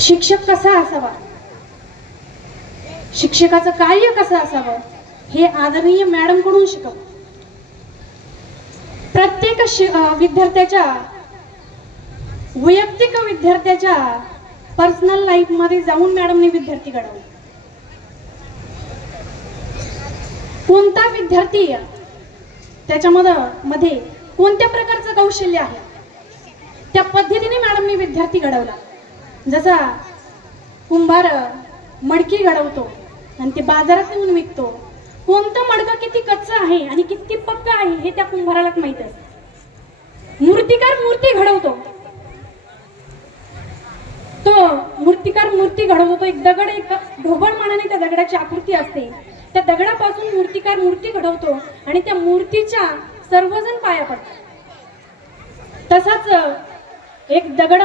शिक्षक कसा असावा, शिक्षकाचं कार्य कसं असावं हे आदरणीय मॅडम कडून शिकव. प्रत्येक विद्यार्थ्याच्या वैयक्तिक विद्यार्थ्याच्या पर्सनल लाईफ मध्ये जाऊन मॅडमने विद्यार्थी घडवले. कोणता विद्यार्थी त्याच्यामध्ये कोणत्या प्रकारचं कौशल्य आहे त्या पद्धतीने मॅडमने विद्यार्थी घडवला. जसा कुंभार मडकी घडवतो आणि ते बाजारात नेऊन विकतो, कोणतं मडकं किती कच्चं आहे आणि किती पक्का आहे हे त्या कुंभारालाच माहित असते. मूर्तिकार मूर्ती घडवतो, तो मूर्तिकार मूर्ती घडवतो. एक दगड, एक ढोबळ मानाने त्या दगडाची आकृती असते, त्या दगडापासून मूर्तिकार मूर्ती घडवतो आणि त्या मूर्तीच्या सर्वजण पाया पडतात. तसाच एक दगड